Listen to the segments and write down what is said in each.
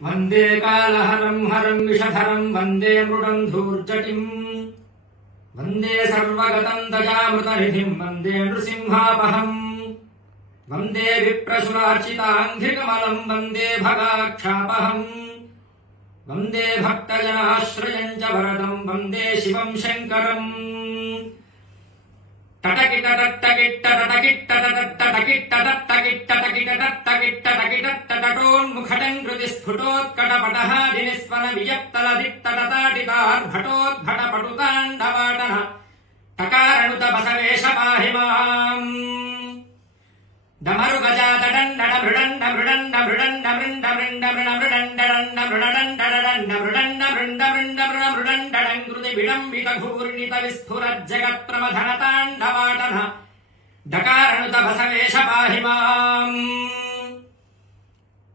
वंदे कालहरं हरं विषधरं वंदे मृडं धूर्जटिम् वंदे सर्वगतं दजामृतनिधिं वंदे नृसिंहापहम् वंदे विप्रसुरार्चिताङ्घ्रिकमलं वंदे भगाक्षापहम् वंदे भक्तजनाश्रयं च वरदं वंदे शिवं शङ्करम् टोन्मुखटङ्कृतिस्फुटोत्कटपटहादिनिस्वन वियत्तलदित्तटताटितार्भटोद्भटपटुताण्डवाटन टकारणुत बसवेश पाहि माम् डमरुगजातडण्डन मृडण्ड मृडण्ड मृडण्ड मृण्ड मृण्ड मृण मृडण्डडण्ड मृडण्डडण्ड मृडण्ड मृण्ड मृण्ड मृण मृडण्डडङ्कृति विडम्बित घूर्णित विस्फुरज्जगत्प्रमथनताण्डवाटन डकारणुत बसवेश पाहि माम्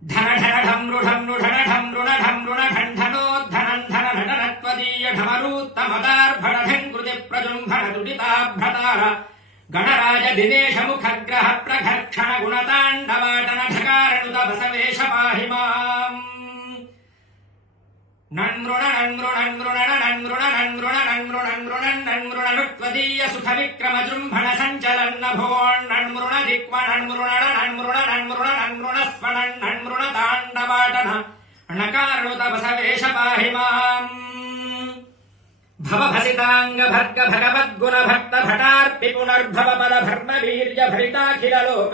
धन धन ढं रुढं रुढन ढं रुण ढं रुण ढण्ढनोद्धनं धन धनत्वदीय ढमरूत्तमदार्भणधङ्कृति प्रजृम्भण तुडिताभ्रतार गणराज दिनेश मुखग्रह प्रघर्षण गुणताण्डवाटन ढकारणुत बसवेश पाहि माम् नन्मृण नन्मृण नन्मृण नन्मृण नन्मृण नन्मृण नन्मृण नन्मृण ऋत्वदीय सुख विक्रम जृम्भण सञ्चलन्न भोन् नन्मृण दिक्व नन्मृण नन्मृण नन्मृण नन्मृण स्मण नन्मृण ताण्डवाटन णकारणुत बसवेश पाहि माम् भवभसितांग भर्ग भगवद्गुण भक्त भटार्पि पुनर्भव बल भर्म वीर्य भरिताखिल लोक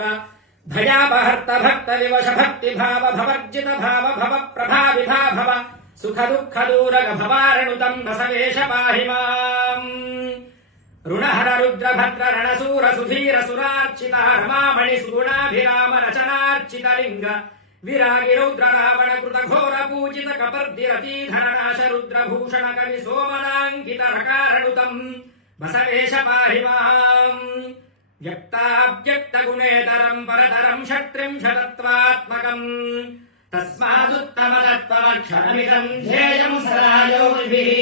भयापहर्त भक्त विवश भक्ति भाव भवर्जित भाव भव प्रभा विभा भव सुख दुःख दूरग भवारणुतं बसवेश पाहि माम् ऋणहर रुद्र भद्र रणसूर सुधीर सुरार्चिता रमामणि सुगुणाभिराम रचनार्चित लिंग विरागी रुद्र रावण कृत घोर पूजित कपर्दिरती धरनाश रुद्र भूषण कवि सोमनांकित रकारणुतं बसवेश पाहि माम् व्यक्ताव्यक्त गुणेतरं परतरं षट्त्रिंशतत्वात्मकम् तस्मादुत्तमतत्त्वमक्षरमिदं ध्येयं सदा योगिभिः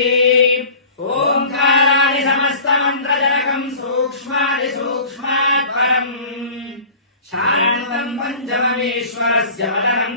ओंकारादि समस्तमन्त्रजनकं सूक्ष्मादि सूक्ष्मात् परम् शान्तं पञ्चममीश्वरस्य वदनं